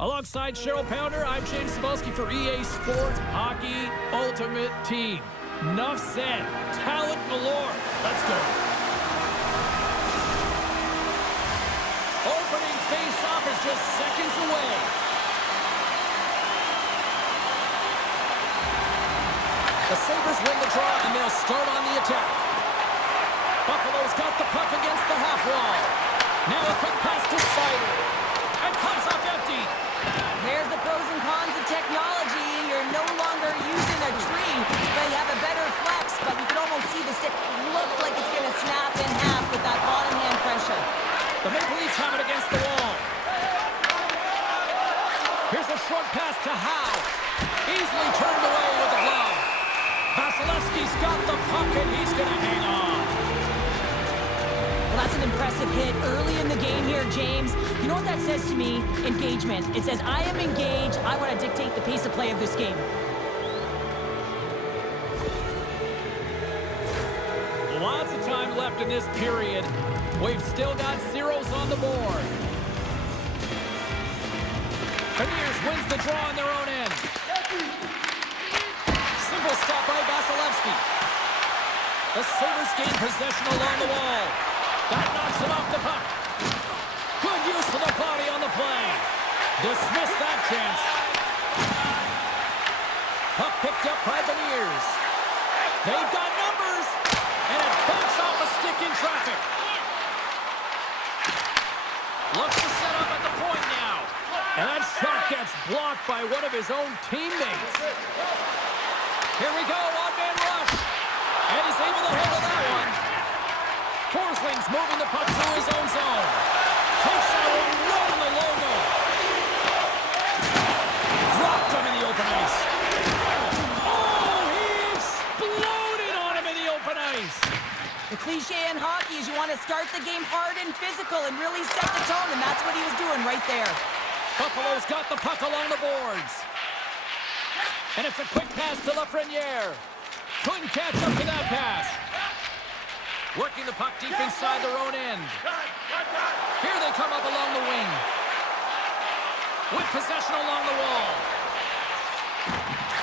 Alongside Cheryl Pounder, I'm James Cebulski for EA Sports Hockey Ultimate Team. Enough said. Talent galore. Let's go. Opening face-off is just seconds away. The Sabres win the draw, and they'll start on the attack. Buffalo's got the puck against the half wall. Now a quick pass to Sider. And comes up empty. There's the pros and cons of technology. You're no longer using a tree, but you have a better flex, but you can almost see the stick look like it's going to snap in half with that bottom hand pressure. The Maple Leafs have it against the wall. Here's a short pass to Howe. Easily turned away with the glove. Vasilevsky's got the puck, and he's going to hang on. Well, that's an impressive hit early in the game here, James. You know what that says to me? Engagement. It says, I am engaged. I want to dictate the pace of play of this game. Lots of time left in this period. We've still got zeros on the board. Beniers wins the draw on their own end. Simple stop by Vasilevsky. The Sabres gain possession along the wall. That knocks him off the puck. Good use of the body on the play. Dismiss that chance. Puck picked up by Beniers. They've got numbers. And it bumps off a stick in traffic. Looks to set up at the point now. And that shot gets blocked by one of his own teammates. Here we go, one-man rush. And he's able to handle that one. Forsling's moving the puck through his own zone. Takes that one right in the logo. Dropped him in the open ice. Oh, he exploded on him in the open ice. The cliche in hockey is you want to start the game hard and physical and really set the tone, and that's what he was doing right there. Buffalo's got the puck along the boards. And it's a quick pass to Lafreniere. Couldn't catch up to that pass. Working the puck deep inside their own end. Here they come up along the wing. With possession along the wall.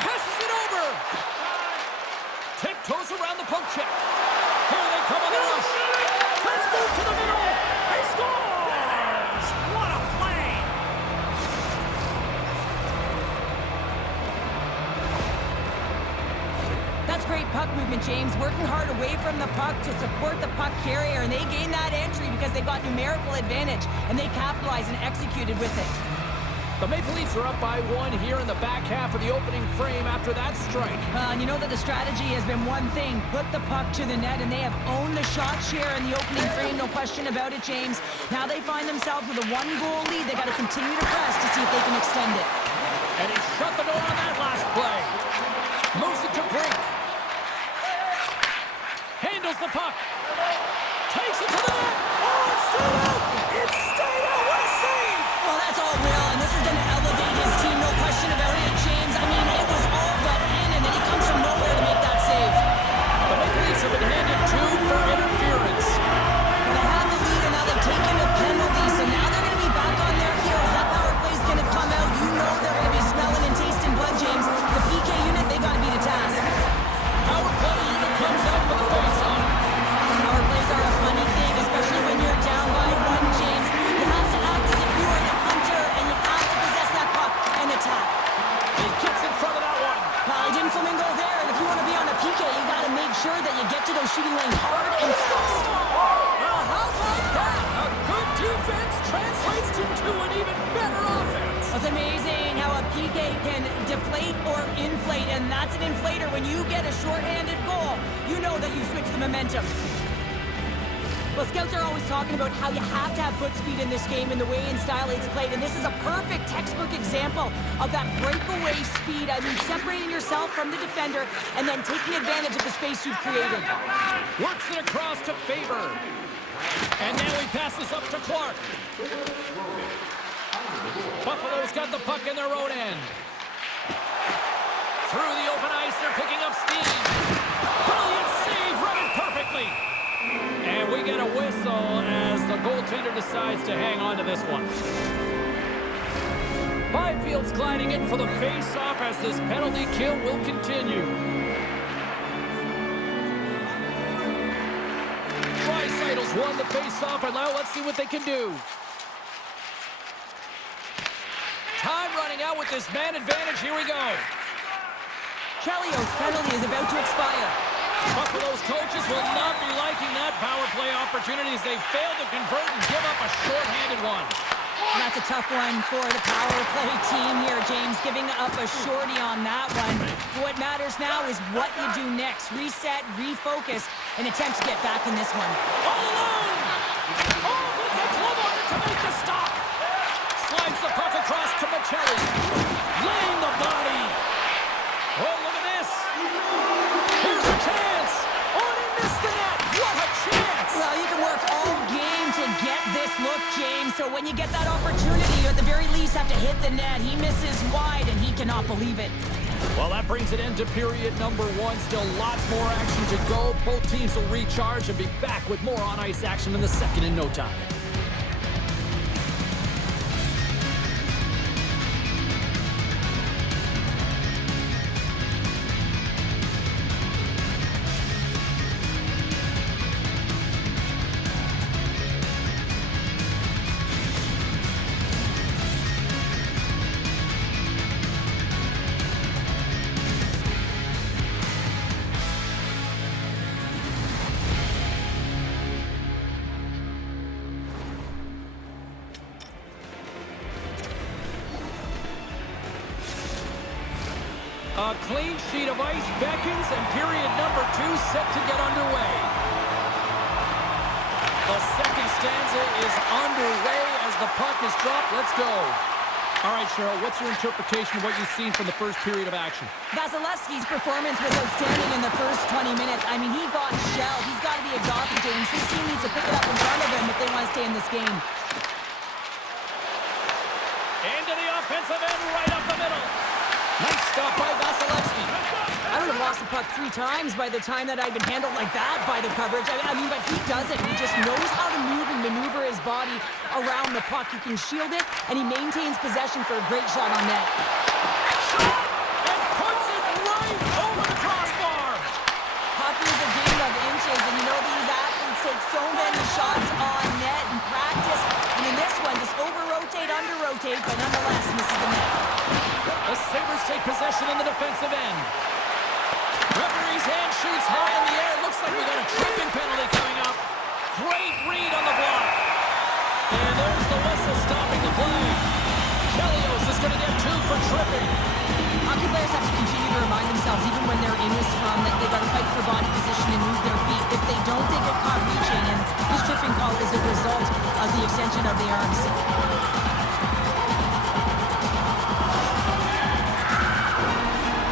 Passes it over. Tiptoes around the poke check. Here they come on the rush. Let's move to the middle. He scores! What a play! That's great puck movement, James. Working hard away from the puck to support the puck carrier, and they gained that entry because they got numerical advantage, and they capitalized and executed with it. The Maple Leafs are up by one here in the back half of the opening frame after that strike. And you know that the strategy has been one thing, put the puck to the net, and they have owned the shot share in the opening frame, no question about it, James. Now they find themselves with a one-goal lead. They got to continue to press to see if they can extend it. And he shut the door on that last play. Moves it to Brink. Handles the puck. Takes it to the net. Oh, it's stayed out. It's stayed out. What a save. Well, that's all real, and this is going to elevate his team, no question about it, James. I mean, it was all but in, and then he comes from nowhere to make that save. The Maple Leafs have been handed 2 for interference. Well, they have the lead, and now they're taking the penalty, so now they're going to be back on their heels. That power play's going to come out. You know they're going to be smelling and tasting blood, James. The PK unit, they got to be the task. Power play unit comes up for the face-off. Power plays are a funny thing, especially when you're down by one, James. You have to act as if you are the hunter, and you have to possess that puck and attack. He gets in front of that one. Well, he didn't flamingo there, and if you want to be on a PK, you got to make sure that you get to those shooting lanes hard and fast. Well, how about that? A good defense translates into an even better offense. It's amazing how a PK can deflate or inflate, and that's an inflator. When you get a shorthanded goal, you know that you switch the momentum. Well, scouts are always talking about how you have to have foot speed in this game and the way and style it's played, and this is a perfect textbook example of that breakaway speed. I mean, separating yourself from the defender and then taking advantage of the space you've created. Works it across to Faber. And now he passes up to Clark. Buffalo's got the puck in their own end. Through the open ice, they're picking up steam. Brilliant save, run it perfectly. And we get a whistle as the goaltender decides to hang on to this one. Byfield's gliding in for the face-off as this penalty kill will continue. Drysaitl's won the face-off, and now let's see what they can do. Time running out with this man advantage. Here we go. Chelio's penalty is about to expire. Buffalo's coaches will not be liking that power play opportunity as they fail to convert and give up a short-handed one. And that's a tough one for the power play team here, James, giving up a shorty on that one. What matters now is what you do next. Reset, refocus, and attempt to get back in this one. All alone! Oh, puts a glove on it to make the stop. Slides the puck across to Michelli. Laying the body. Oh, look at this. Here's a chance. Oh, and he missed the net. What a chance. Well, you can work all game to get this look, James. So when you get that opportunity, you at the very least have to hit the net. He misses wide, and he cannot believe it. Well, that brings it into period number one. Still lots more action to go. Both teams will recharge and be back with more on-ice action in the second in no time. A clean sheet of ice beckons, and period number two set to get underway. The second stanza is underway as the puck is dropped. Let's go. All right, Cheryl, what's your interpretation of what you've seen from the first period of action? Vasilevsky's performance was outstanding in the first 20 minutes. I mean, he got shelled. He's got to be exhausted, James. His team needs to pick it up in front of him if they want to stay in this game. Into the offensive end, right up the middle. Nice stop by Vasilevsky. I would have lost the puck 3 times by the time that I'd been handled like that by the coverage. I mean, but he doesn't. He just knows how to move and maneuver his body around the puck. He can shield it, and he maintains possession for a great shot on net. Shot! And puts it right over the crossbar. Hockey is a game of inches, and you know these athletes take so many shots on net in practice. And in this one, just over-rotate, under-rotate, but nonetheless misses the net. The Sabres take possession in the defensive end. Referee's hand shoots high in the air. Looks like we got a tripping penalty coming up. Great read on the block. And there's the whistle stopping the play. Chelios is going to get 2 for tripping. Hockey players have to continue to remind themselves, even when they're in this scrum, that they've got to fight for body position and move their feet. If they don't, they get caught reaching, and this tripping call is a result of the extension of the arms.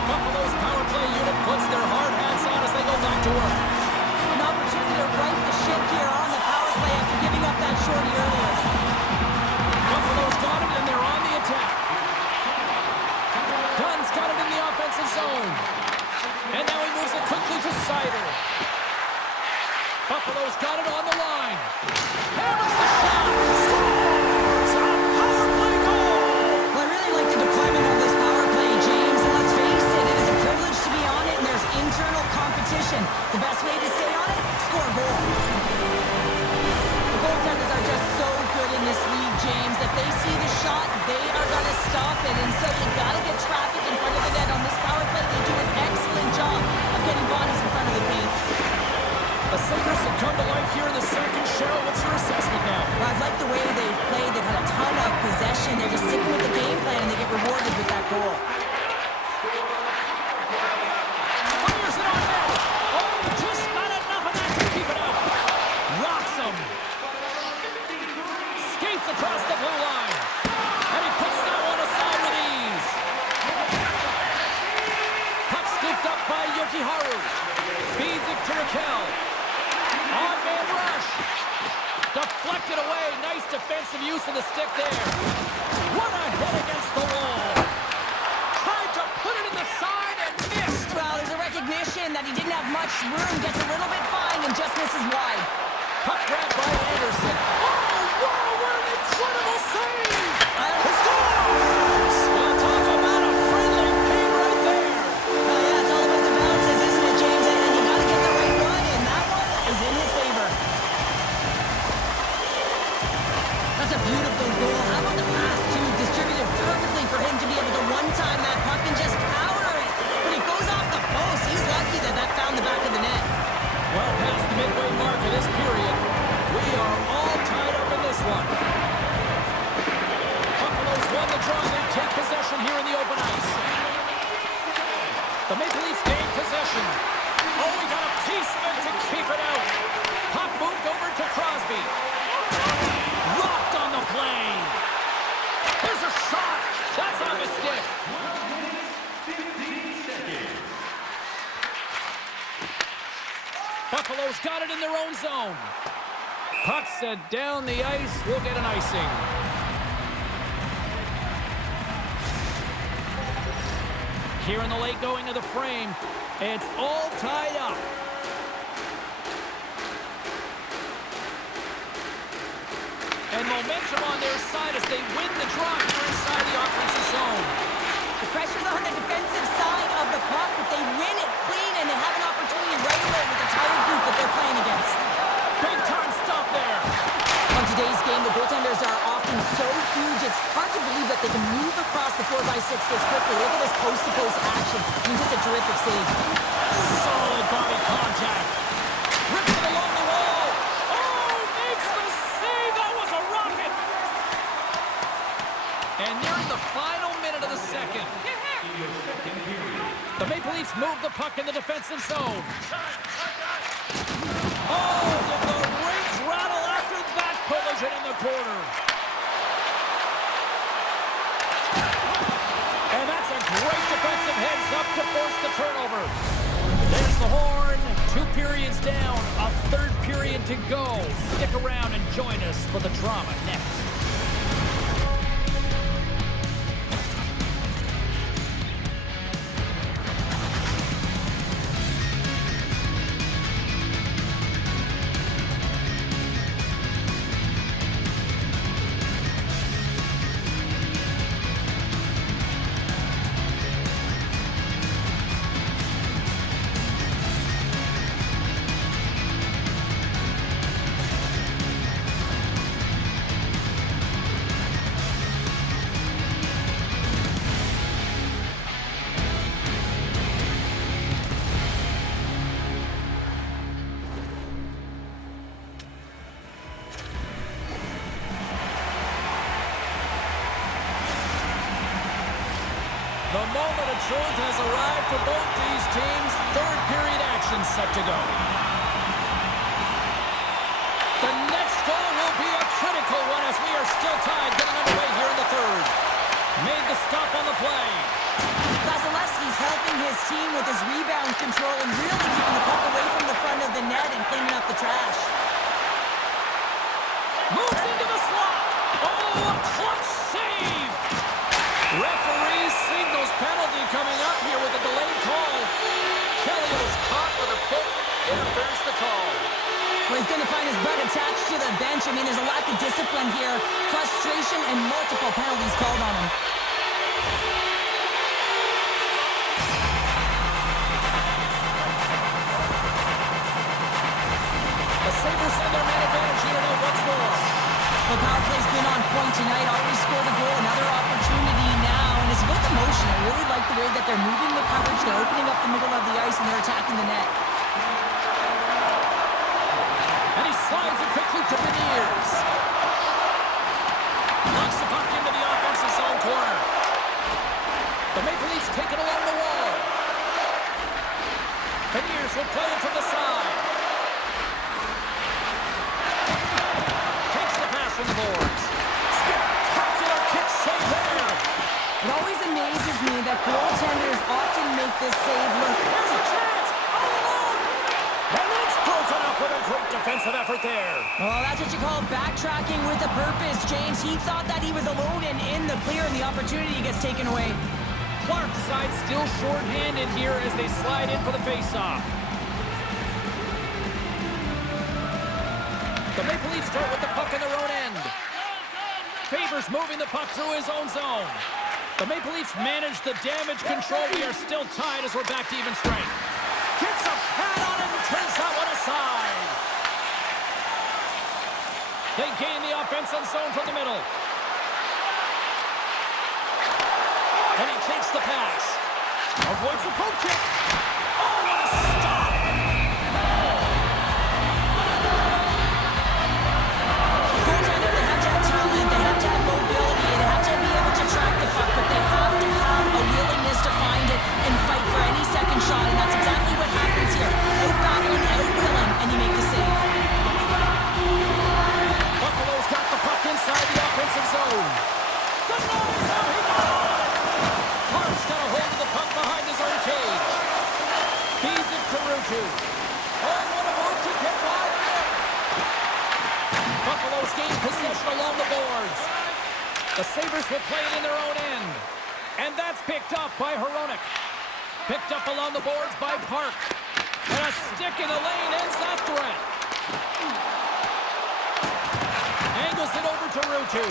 Buffalo's power play unit puts their hard hats on as they go back to work. An opportunity to right the ship here on the power play after giving up that shorty earlier. Buffalo's got it, and they're on the attack. Dunn's got it in the offensive zone. And now he moves it quickly to Sider. Buffalo's got it on the line. Hammers the shot. Scores! A power play goal! Well, I really like the deployment of this power play, James. And let's face it, it is a privilege to be on it, and there's internal competition. The best way to stay on it, score a goal. The goaltenders are just so good in this league, James. If they see the shot, they are going to stop it. And so you got to get traffic in front of the net on this power play. They do an excellent job of getting bodies in front of the paint. The Sabres have come to life here in the second. Cheryl, what's your assessment now? Well, I like the way they've played. They've had a ton of possession. They're just sticking with the game plan, and they get rewarded with that goal. Fires it on net. Oh, he just got enough of that to keep it out. Rocks him. Skates across the blue line. And he puts that one aside with ease. Puck scooped up by Yokiharu. Feeds it to Raquel. On-man rush. Deflected away. Nice defensive use of the stick there. What a hit against the wall. Tried to put it in the side and missed. Well, there's a recognition that he didn't have much room. Gets a little bit fine and just misses wide. Puck grabbed by Anderson. Oh, wow, what an incredible save! I don't It's gone! possession here in the open ice. The Maple Leafs gain possession. Oh, he got a piece of it to keep it out. Puck moved over to Crosby. Rocked on the play. There's a shot. That's on the stick. Buffalo's got it in their own zone. Puck set down the ice. We'll get an icing. Here in the late going of the frame, it's all tied up. And momentum on their side as they win the draw here inside the offensive zone. The pressure's on the defensive side of the puck, but they win it clean and they have an opportunity right away with the tired group that they're playing against. Big time stop there. On today's game, the goaltenders are often so huge, it's hard to believe that they can move across the 4x6 this quickly. Look at this post-to-post action. I mean, just a terrific save. Solid body contact. Rips it along the wall. Oh, makes the save. That was a rocket. And nearing the final minute of the second. The Maple Leafs move the puck in the defensive zone. Oh, the rings rattle after that collision in the corner. And that's a great defensive heads up to force the turnover. There's the horn. 2 periods down. A third period to go. Stick around and join us for the drama next. The moment of truth has arrived for both these teams. Third period action set to go. The next goal will be a critical one as we are still tied getting underway here in the third. Made the stop on the play. Vasilevsky's helping his team with his rebound control and really keeping the puck away from the front of the net and cleaning up the trash. Moves into the slot. Oh, a clutch save. Referee signals penalty coming up here with a delayed call. Kelly's caught with a poke. Interference the call. Well, he's going to find his butt attached to the bench. I mean, there's a lack of discipline here. Frustration and multiple penalties called on him. The Sabres send their man advantage here to know what's more. The power play's been on point tonight. Already scored a goal. Another opportunity now. And it's about the motion. I really like the way that they're moving the coverage. They're opening up the middle of the ice and they're attacking the net. And he slides it quickly to Beniers. Knocks the puck into the offensive zone corner. The Maple Leafs take it along the wall. Beniers will play it from the side. Takes the pass from the boards. Spectacular kick save there. It always amazes me that goaltenders often make this save look... There's a chance! All alone! And it's broken up with a great defensive effort there. Well, that's what you call backtracking with a purpose, James. He thought that he was alone and in the clear, and the opportunity gets taken away. Clark's side still short-handed here as they slide in for the face-off. The Maple Leafs start with the puck in their own end. Favors moving the puck through his own zone. The Maple Leafs manage the damage control. We are still tied as we're back to even strength. Gets a pad on it and turns that one aside. They gain the offensive zone from the middle. And he takes the pass. Avoids the poke check. Oh, what a stop! Goaltender, they have to have talent, they have to have mobility, they have to be able to track the puck, but they have to The Sabres will play it in their own end. And that's picked up by Hronek. Picked up along the boards by Park. And a stick in the lane ends that threat. Angles it over to Ruutu.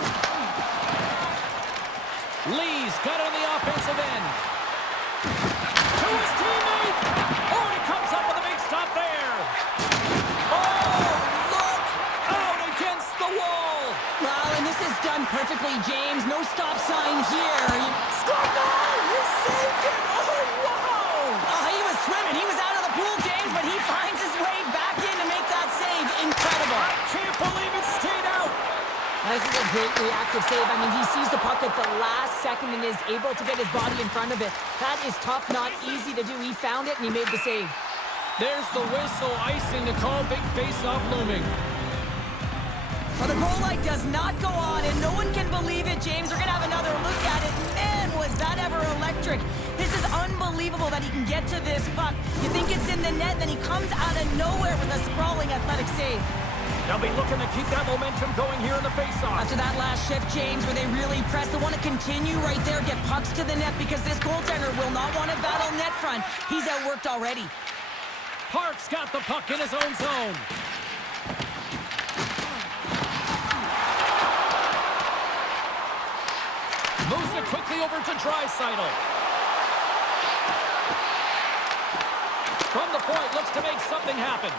Lee's got it on the offensive end. To his teammate. Oh, and he comes up with a big stop there. Oh, look out against the wall. Wow, and this is done perfectly, James. No stop sign here. Score goal! He saved it! Oh, wow! Oh, he was swimming. He was out of the pool, James, but he finds his way back in to make that save. Incredible. I can't believe it stayed out. This is a great reactive save. I mean, he sees the puck at the last second and is able to get his body in front of it. That is tough, not easy to do. He found it, and he made the save. There's the whistle, icing to call, big face-off looming. Well, the goal light does not go on, and no one can believe it, James. We're going to have another look at it. Man, was that ever electric. This is unbelievable that he can get to this puck. You think it's in the net, then he comes out of nowhere with a sprawling athletic save. They'll be looking to keep that momentum going here in the face-off. After that last shift, James, where they really press, they want to continue right there, get pucks to the net, because this goaltender will not want to battle net front. He's outworked already. Park's got the puck in his own zone. Moves it quickly over to Draisaitl. From the point, looks to make something happen.